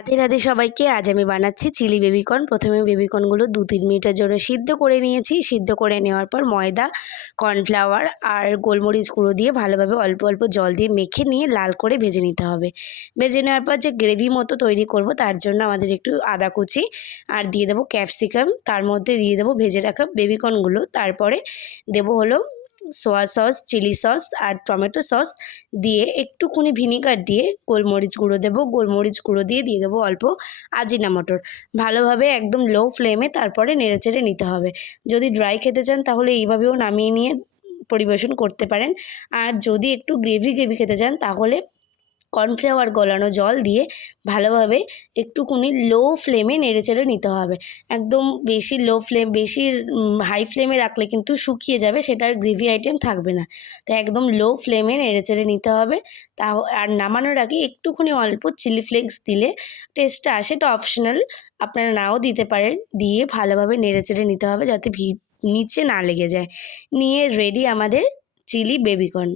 রাধে রাধে সবাইকে। আজ আমি বানাচ্ছি চিলি বেবিকর্ন। প্রথমে বেবিকর্নগুলো 2-3 মিনিটের জন্য সিদ্ধ করে নিয়েছি। সিদ্ধ করে নেওয়ার পর ময়দা, কর্নফ্লাওয়ার আর গোলমরিচ গুঁড়ো দিয়ে ভালোভাবে অল্প অল্প জল দিয়ে মেখে নিয়ে লাল করে ভেজে নিতে হবে। ভেজে নেওয়ার পর যে গ্রেভি মতো তৈরি করব তার জন্য আমাদের একটু আদা কুচি আর দিয়ে দেবো ক্যাপসিকাম, তার মধ্যে দিয়ে দেবো ভেজে রাখা বেবিকর্নগুলো। তারপরে দেবো হলো সোয়া সস, চিলি সস আর টমেটো সস দিয়ে একটুখানি ভিনিগার দিয়ে গোলমরিচ গুঁড়ো দেবো। গোলমরিচ গুঁড়ো দিয়ে দিয়ে দেবো অল্প আজিনামোটর। ভালোভাবে একদম লো ফ্লেমে তারপরে নেড়েচেড়ে নিতে হবে। যদি ড্রাই খেতে চান তাহলে এইভাবেও নামিয়ে নিয়ে পরিবেশন করতে পারেন। আর যদি একটু গ্রেভি গ্রেভি খেতে চান তাহলে কর্নফ্লাওয়ার গলানো জল দিয়ে ভালোভাবে একটুখানি লো ফ্লেমে নেড়েচেড়ে নিতে হবে। একদম বেশি লো ফ্লেম, বেশি হাই ফ্লেমে রাখলে কিন্তু শুকিয়ে যাবে, সেটা আর গ্রেভি আইটেম থাকবে না। তো একদম লো ফ্লেমে নেড়েচেড়ে নিতে হবে। আর নামানোর আগে একটুখানি অল্প চিলি ফ্লেক্স দিলে টেস্টটা আসে, এটা অপশনাল, আপনারা নাও দিতে পারেন। দিয়ে ভালোভাবে নেড়েচেড়ে নিতে হবে যাতে নিচে না লেগে যায়। নিয়ে রেডি আমাদের চিলি বেবিকর্ন।